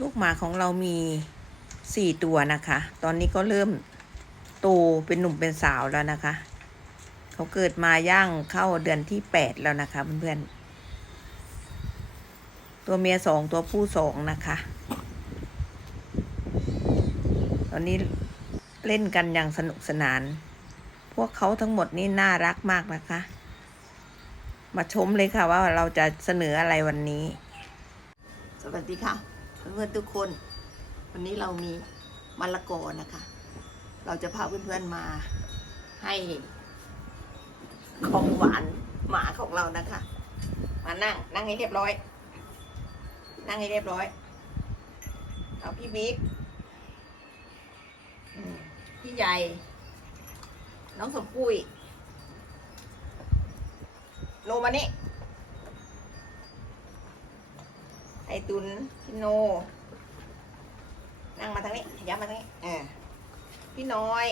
ลูกหมาของเรามีสี่ตัวนะคะ ตอนนี้ก็เริ่มโตเป็นหนุ่มเป็นสาวแล้วนะคะ เขาเกิดมาย่างเข้าเดือนที่แปดแล้วนะคะเพื่อนๆ ตัวเมียสองตัวผู้สองนะคะ ตอนนี้เล่นกันอย่างสนุกสนาน พวกเขาทั้งหมดนี่น่ารักมากนะคะ มาชมเลยค่ะว่าเราจะเสนออะไรวันนี้ สวัสดีค่ะ เพื่อนๆทุกคน วันนี้เรามีมะละกอนะคะ เราจะพาเพื่อนๆมาให้ของหวานหมาของเรานะคะ มานั่ง นั่งให้เรียบร้อย นั่งให้เรียบร้อย เอาพี่บิ๊กพี่ใหญ่ น้องสมปุยโนมานี่ ไอตุนพี่โน นั่งมาทางนี้ย้ำมาทางนี้เออพี่น้อย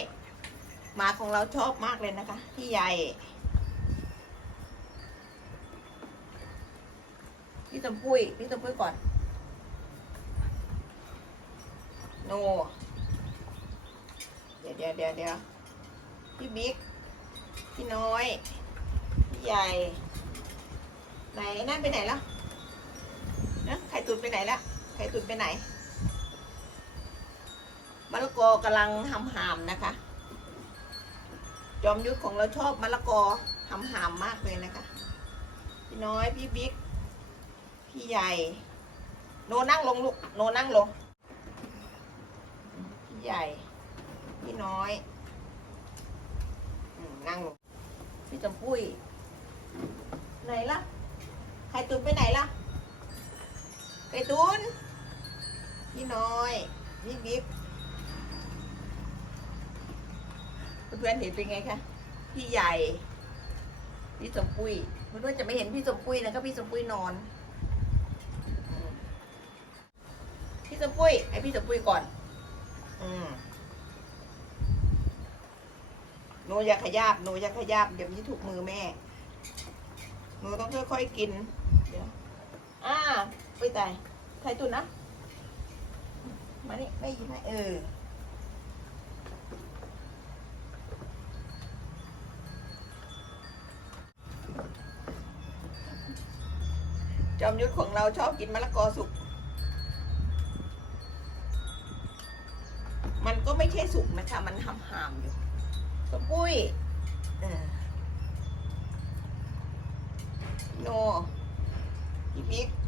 หมาของเราชอบมากเลยนะคะ พี่ใหญ่ พี่สมปุยพี่สมปุยก่อน โน เดี๋ยวเดี๋ยวเดี๋ยวเดี๋ยวพี่บิ๊ก พี่น้อย พี่ใหญ่ ไหนนั่นไปไหนแล้ว นะไข่ตุนไปไหนแล้วไข่ตุนไปไหนมะละกอกำลังหำหามนะคะ จอมยุทธของเราชอบมะละกอหำหามมากเลยนะคะ พี่น้อยพี่บิ๊กพี่ใหญ่ โนนั่งลงลูกโนนั่งลง พี่ใหญ่ พี่น้อยนั่งลงพี่จำปุ้ยไหนล่ะไข่ตุนไปไหนล่ะ ไข่ตุนพี่น้อยพี่บิ๊กเพื่อนเห็นเป็นไงคะพี่ใหญ่ พี่สมปุยเพื่อนจะไม่เห็นพี่สมปุยนะคะพี่สมปุยนอน พี่สมปุยให้พี่สมปุยก่อน อืมหนูอย่าขยับหนูอย่าขยับเดี๋ยวนี้ถูกมือแม่หนูต้องค่อยๆกิน เดี๋ยว อ่า ไปตายใครตุนนะ มานี่ไม่ยินไหมเออ จอมยุทธของเราชอบกินมะละกอสุก มันก็ไม่ใช่สุกนะคะ มันหำหามอยู่สมปุ้ยเออโนพี่บิ๊กพี่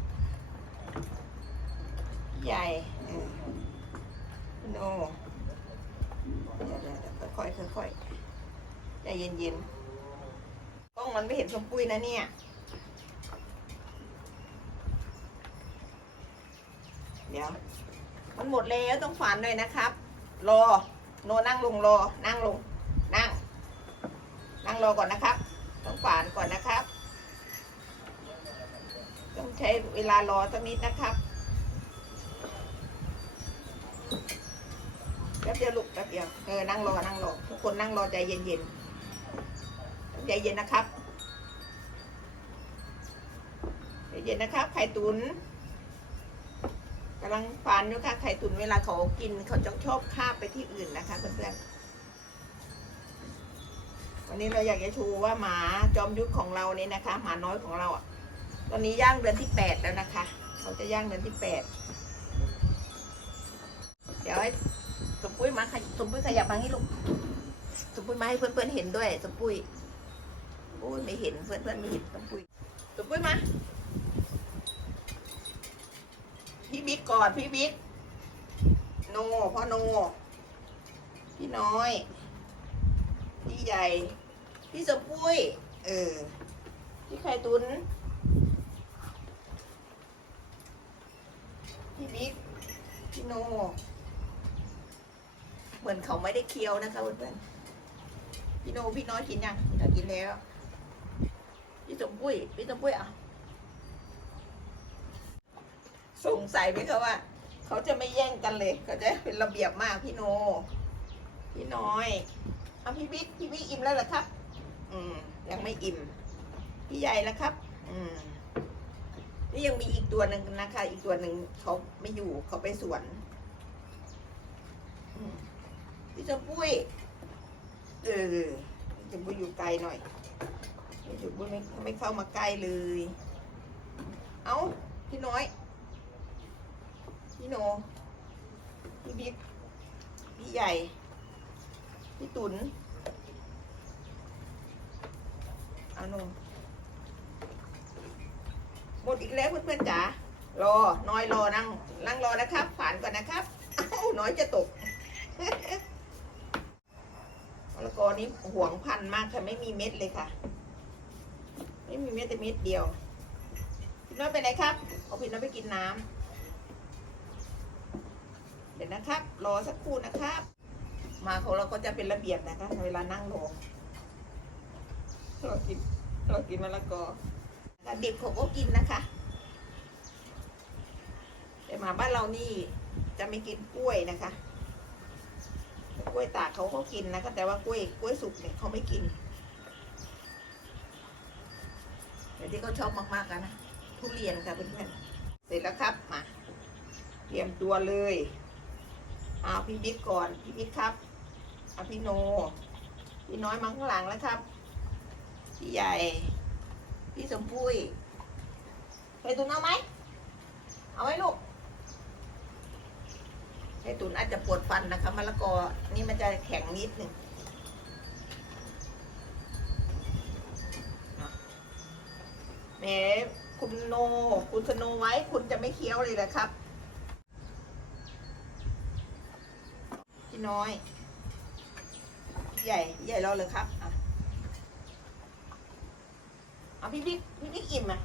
ใหญ่เออพี่โนเดี๋ยวเดี๋ยวเดี๋ยค่อยๆค่อยๆใจเย็นๆกล้องมันไม่เห็นสมปุ้ยนะเนี่ยเดี๋ยวมันหมดแล้วต้องฝานหน่อยนะครับ รอ โนนั่งลงรอ นั่งลง นั่ง นั่งรอก่อนนะครับ ต้องฝานก่อนนะครับ ต้องใช้เวลารอสักนิดนะครับ แป๊บเดียวลูกแป๊บเดียวเออนั่งรอนั่งรอทุกคนนั่งรอใจเย็นๆใจเย็นนะครับใจเย็นนะครับ ไข่ตุนกำลังฟานอยู่ค่ะไข่ตุ๋นเวลาเขากินเขาจะชอบคาบไปที่อื่นนะคะเพื่อนๆวันนี้เราอยากจะชูว่าหมาจอมยุทธของเราเนี่ยนะคะ หมาน้อยของเราอะตอนนี้ย่างเดือนที่แปดแล้วนะคะ เขาจะย่างเดือนที่แปด เดี๋ยวให้สมปุ้ยมาขยสมปุ้ยขยับมาให้ลูกสมปุ้ยมาให้เพื่อนๆเห็นด้วยสมปุ้ยโอ้ยไม่เห็นเพื่อนๆไม่เห็นสมปุ้ยสมปุ้ยมาพี่บิ๊กก่อนพี่บิ๊กโนพ่อโน พี่น้อย พี่ใหญ่ พี่สมปุ้ย เออ พี่ไข่ตุน พี่บิ๊กพี่โน เหมือนเขาไม่ได้เคี้ยวนะคะเพื่อนๆพี่โนพี่น้อยกินยังพี่น้อยกินแล้ว พี่สมปุ้ยพี่สมปุ้ยอะสงสัยไหมคะว่า เขาจะไม่แย่งกันเลยเขาจะเป็นระเบียบมากพี่โน พี่น้อยเอาพี่บิ๊กพี่บิ๊กอิ่มแล้วเหรอครับ อืม ยังไม่อิ่ม พี่ใหญ่แล้วครับ อืมนี่ยังมีอีกตัวหนึ่งนะคะ อีกตัวหนึ่งเขาไม่อยู่เขาไปสวน พี่ชมปุ้ยเออพี่ชมปุ้ยอยู่ไกลหน่อยพี่ชมปุ้ยไม่ไม่เข้ามาใกล้เลย เอาพี่น้อย พี่โนพี่บิ๊กพี่ใหญ่ พี่ตุนเอาหนูหมดอีกแล้วเพื่อนๆจ๋ารอน้อยรอนั่งนั่งรอนะครับผ่านก่อนนะครับเอ้าน้อยจะตก ละกอนี้ห่วงพันมากค่ะ ไม่มีเม็ดเลยค่ะ ไม่มีเม็ดแต่เม็ดเดียวพี่น้อยไปไหนครับเอาพี่น้อยไปกินน้ำเดี๋ยวนะครับ รอสักครู่นะครับ มาของเราก็จะเป็นระเบียบนะคะเวลานั่งลงเรากินเรากินมะละกอแต่ดิบเขาก็กินนะคะแต่มาบ้านเรานี่จะไม่กินกล้วยนะคะ กล้วยตากเขาก็กินนะคะแต่ว่ากล้วยกล้วยสุกเนี่ยเขาไม่กินแต่ที่เขาชอบมากๆกันนะทุเรียนค่ะเพื่อนๆเสร็จแล้วครับมาเตรียมตัวเลยเอาพี่บิ๊กก่อนพี่บิ๊กครับเอาพี่โน พี่น้อยมาข้างหลังแล้วครับ พี่ใหญ่ พี่สมปุ้ยไข่ตุนเอาไหมเอาไหมลูก ไข่ตุนอาจจะปวดฟันนะคะมะละกอนี่มันจะแข็งนิดหนึ่งเอาแหมคุณโน คุณสโนไว้ คุณจะไม่เคี้ยวเลยเหรอครับ พี่น้อยพี่ใหญ่ ใหญ่รอเลยครับเอาพี่บิ๊กพี่บิ๊กอิ่มอะ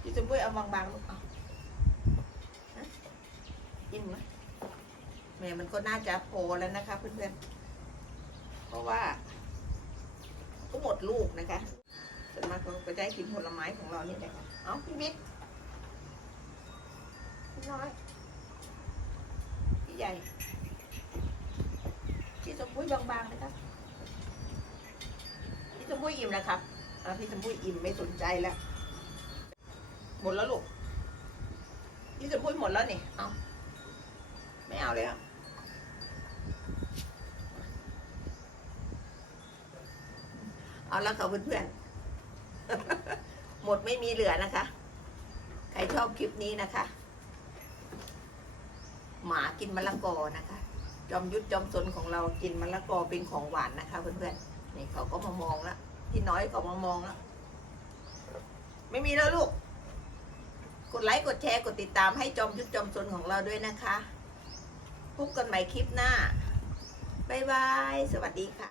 พี่จะบุ้ยเอาบางๆลูกเอา อิ่มไหมแม่มันก็น่าจะพอแล้วนะคะเพื่อนๆ เพราะว่า ก็หมดลูกนะคะส่วนมากเราก็จะให้กินผลไม้ของเรานี่แหละค่ะเอาพี่บิ๊กพี่น้อยพี่ใหญ่พี่สมปุ้ยบางๆนะครับพี่สมปุ้ยอิ่มนะครับพี่สมปุ้ยอิ่มไม่สนใจแล้ว หมดแล้วลูกพี่สมปุ้ยหมดแล้วนี่เอา ไม่เอาเลยอะเอาแล้วค่ะเพื่อนๆ หมดไม่มีเหลือนะคะ ใครชอบคลิปนี้นะคะ หมากินมะละกอนะคะ จอมยุทธจอมสนของเรากินมะละกอเป็นของหวานนะคะ เพื่อนๆ นี่เขาก็มามองแล้วพี่น้อยเขามามองแล้วไม่มีแล้วลูก กดไลค์กดแชร์กดติดตามให้จอมยุทธจอมสนของเราด้วยนะคะ พบกันใหม่คลิปหน้า บ๊ายบาย สวัสดีค่ะ